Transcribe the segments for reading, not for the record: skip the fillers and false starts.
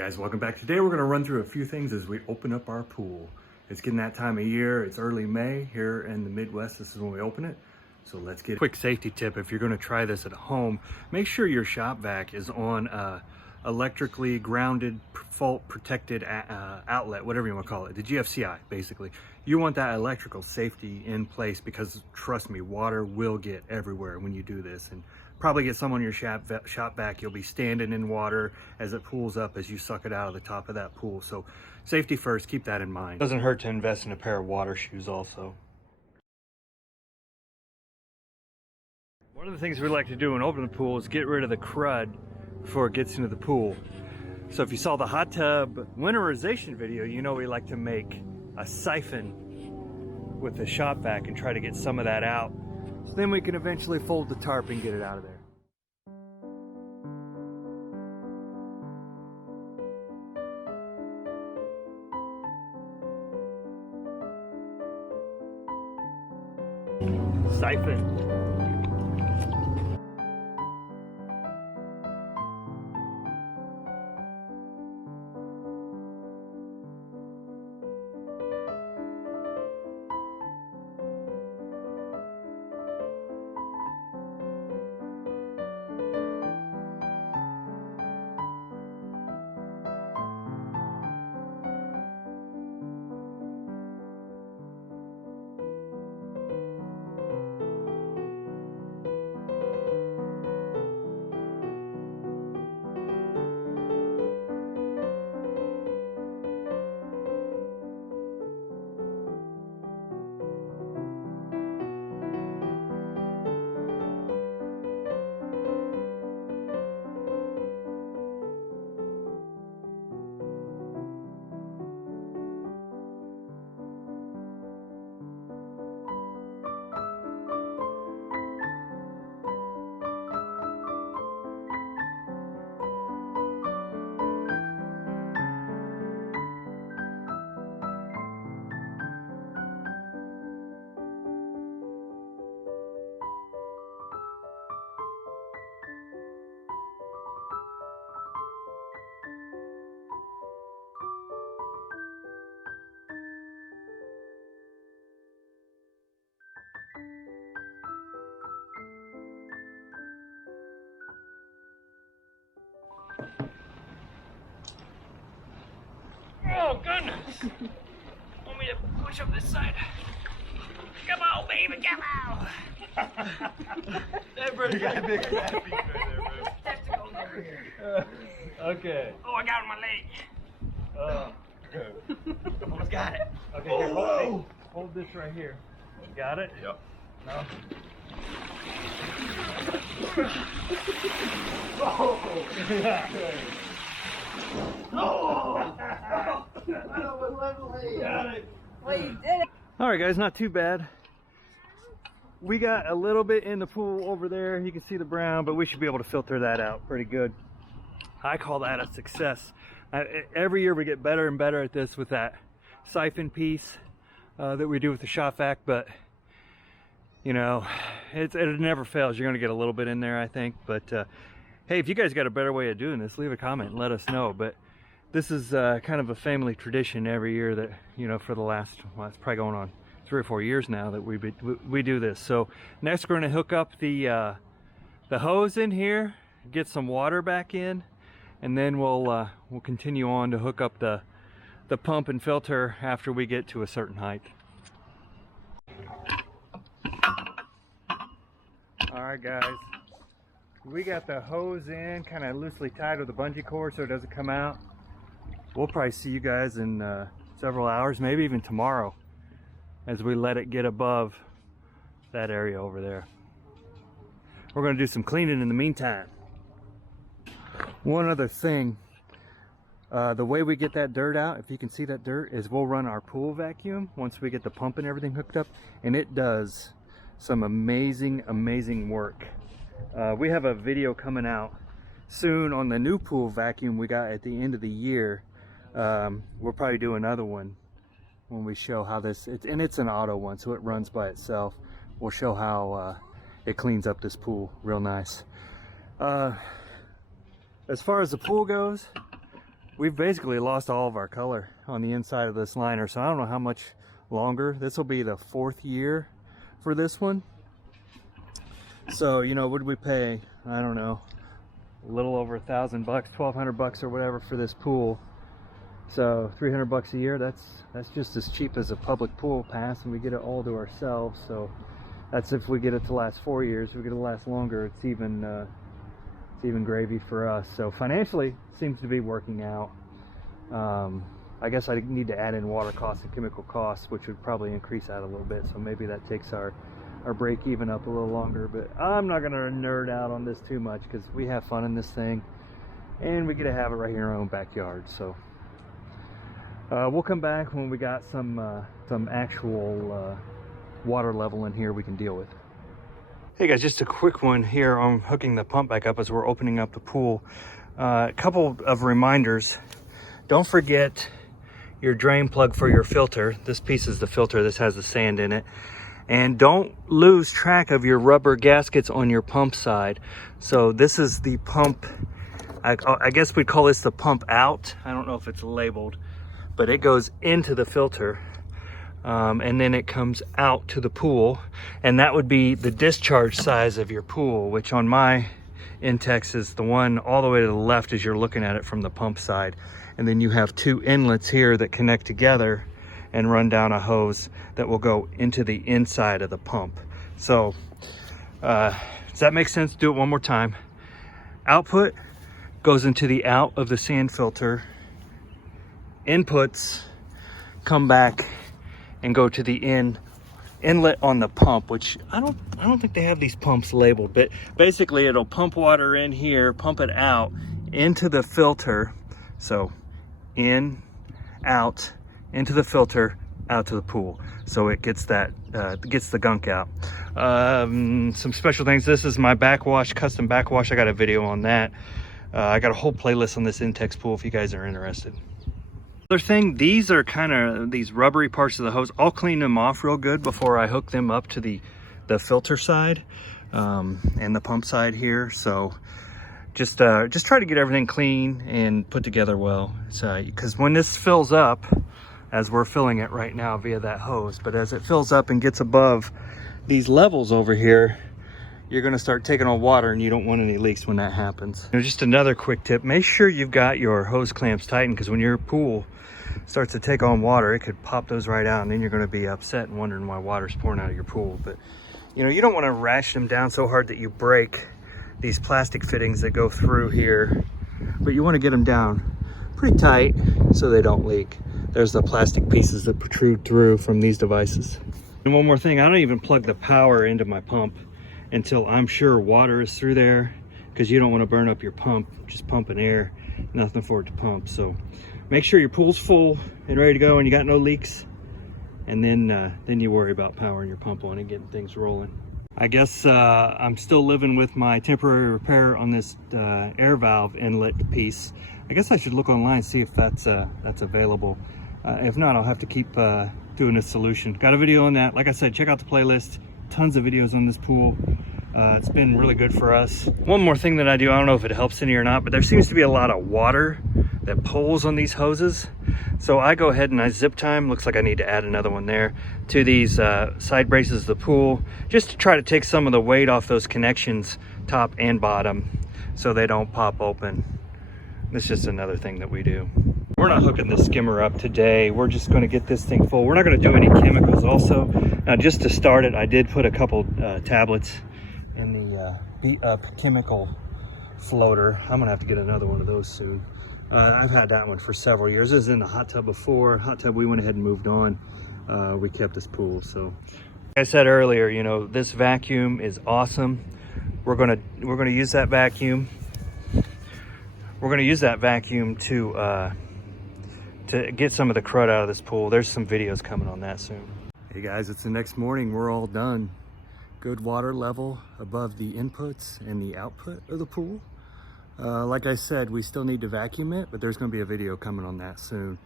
Guys, welcome back. Today we're going to run through a few things as we open up our pool. It's getting that time of year. It's early May here in the Midwest. This is when we open it. So let's get a quick safety tip. If you're going to try this at home, make sure your shop vac is on electrically grounded, fault protected outlet, whatever you want to call it, the GFCI basically. You want that electrical safety in place because trust me, water will get everywhere when you do this, and probably get some on your shop vac. You'll be standing in water as it pools up as you suck it out of the top of that pool. So safety first, keep that in mind. Doesn't hurt to invest in a pair of water shoes also. One of the things we like to do when opening the pool is get rid of the crud before it gets into the pool. So if you saw the hot tub winterization video, you know we like to make a siphon with the shop vac and try to get some of that out. So then we can eventually fold the tarp and get it out of there. Siphon. Oh goodness! Want me to push up this side? Come on, baby, come on! That brother got a big fat piece right there, bro. Testicles over here. Okay. Oh, I got it on my leg. Almost got it. Okay, here, hold this right here. Got it? Yep. No. Well, you did it. All right, guys, not too bad. We got a little bit in the pool over there. You can see the brown, but we should be able to filter that out pretty good. I call that a success. Every year we get better and better at this with that siphon piece that we do with the shop vac, but you know, it never fails. You're going to get a little bit in there, I think. But hey, if you guys got a better way of doing this, leave a comment and let us know. But this is kind of a family tradition every year that, you know, for the last, well, it's probably going on 3 or 4 years now that we do this. So next we're going to hook up the hose in here, get some water back in, and then we'll continue on to hook up the pump and filter after we get to a certain height. All right, guys, we got the hose in kind of loosely tied with a bungee cord so it doesn't come out. We'll probably see you guys in several hours, maybe even tomorrow, as we let it get above that area over there. We're going to do some cleaning in the meantime. One other thing, the way we get that dirt out, if you can see that dirt, is we'll run our pool vacuum once we get the pump and everything hooked up, and it does some amazing work. We have a video coming out soon on the new pool vacuum we got at the end of the year. We'll probably do another one when we show how this, and it's an auto one, so it runs by itself. We'll show how it cleans up this pool real nice. As far as the pool goes, we've basically lost all of our color on the inside of this liner, so I don't know how much longer. This will be the 4th year for this one. So, you know, what did we pay? I don't know, a little over $1,000 bucks, $1,200 or whatever for this pool. So $300 a year, that's just as cheap as a public pool pass, and we get it all to ourselves. So that's if we get it to last 4 years. If we get it to last longer, it's even gravy for us. So financially, seems to be working out. I guess I need to add in water costs and chemical costs, which would probably increase that a little bit. So maybe that takes our break even up a little longer. But I'm not gonna nerd out on this too much because we have fun in this thing, and we get to have it right here in our own backyard. So we'll come back when we got some actual water level in here we can deal with. Hey guys, just a quick one here on hooking the pump back up as we're opening up the pool. A couple of reminders. Don't forget your drain plug for your filter. This piece is the filter. This has the sand in it. And don't lose track of your rubber gaskets on your pump side. So this is the pump, I guess we'd call this the pump out. I don't know if it's labeled, but it goes into the filter. And then it comes out to the pool, and that would be the discharge size of your pool, which on my Intex is the one all the way to the left as you're looking at it from the pump side. And then you have 2 inlets here that connect together and run down a hose that will go into the inside of the pump. So does that make sense? Do it one more time. Output goes into the out of the sand filter. Inputs come back and go to the inlet on the pump, which I don't think they have these pumps labeled, but basically it'll pump water in here, pump it out into the filter. So in, out, into the filter, out to the pool. So it gets that, gets the gunk out. Some special things. This is my backwash, custom backwash. I got a video on that. I got a whole playlist on this Intex pool if you guys are interested. Other thing, these are kind of these rubbery parts of the hose. I'll clean them off real good before I hook them up to the filter side and the pump side here. So just try to get everything clean and put together well. So because when this fills up, as we're filling it right now via that hose, but as it fills up and gets above these levels over here, you're going to start taking on water, and you don't want any leaks when that happens. Just another quick tip, make sure you've got your hose clamps tightened, because when your pool starts to take on water, it could pop those right out, and then you're going to be upset and wondering why water's pouring out of your pool. But you know, you don't want to ratchet them down so hard that you break these plastic fittings that go through here, but you want to get them down pretty tight so they don't leak. There's the plastic pieces that protrude through from these devices. And one more thing, I don't even plug the power into my pump until I'm sure water is through there, because you don't want to burn up your pump just pumping air, nothing for it to pump. So make sure your pool's full and ready to go and you got no leaks, and then you worry about powering your pump on and getting things rolling. I guess I'm still living with my temporary repair on this air valve inlet piece. I guess I should look online, see if that's available. If not, I'll have to keep doing this solution. Got a video on that. Like I said, check out the playlist. Tons of videos on this pool. It's been really good for us. One more thing that I do, I don't know if it helps any or not, but there seems to be a lot of water that pulls on these hoses. So I go ahead and I zip tie them. Looks like I need to add another one there to these side braces of the pool, just to try to take some of the weight off those connections, top and bottom, so they don't pop open. This is just another thing that we do. We're not hooking the skimmer up today. We're just going to get this thing full. We're not going to do any chemicals also. Now, just to start it, I did put a couple tablets in the beat up chemical floater. I'm going to have to get another one of those soon. I've had that one for several years. It was in the hot tub before. Hot tub, we went ahead and moved on. We kept this pool. So like I said earlier, you know, this vacuum is awesome. We're going to use that vacuum. We're going to use that vacuum to get some of the crud out of this pool. There's some videos coming on that soon. Hey guys, it's the next morning. We're all done. Good water level above the inputs and the output of the pool. Like I said, we still need to vacuum it, but there's going to be a video coming on that soon.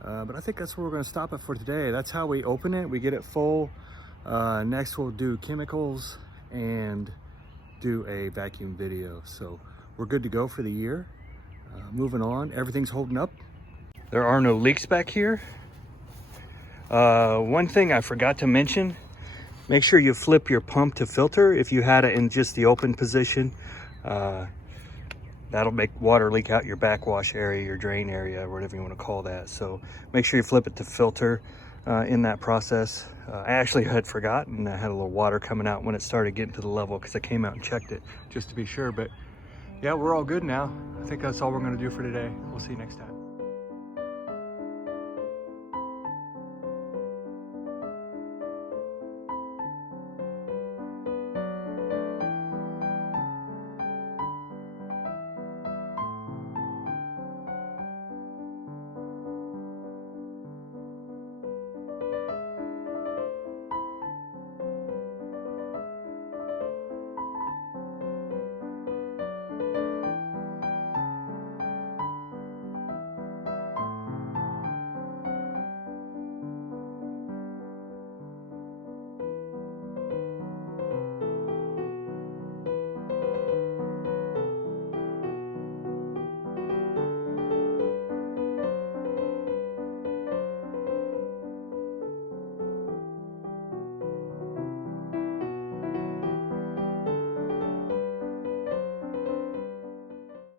But I think that's where we're going to stop it for today. That's how we open it. We get it full. Next we'll do chemicals and do a vacuum video. So we're good to go for the year. Moving on, everything's holding up. There are no leaks back here. One thing I forgot to mention, make sure you flip your pump to filter. If you had it in just the open position, that'll make water leak out your backwash area, your drain area, or whatever you want to call that. So make sure you flip it to filter in that process. I actually had forgotten. I had a little water coming out when it started getting to the level because I came out and checked it just to be sure. But yeah, we're all good now. I think that's all we're going to do for today. We'll see you next time.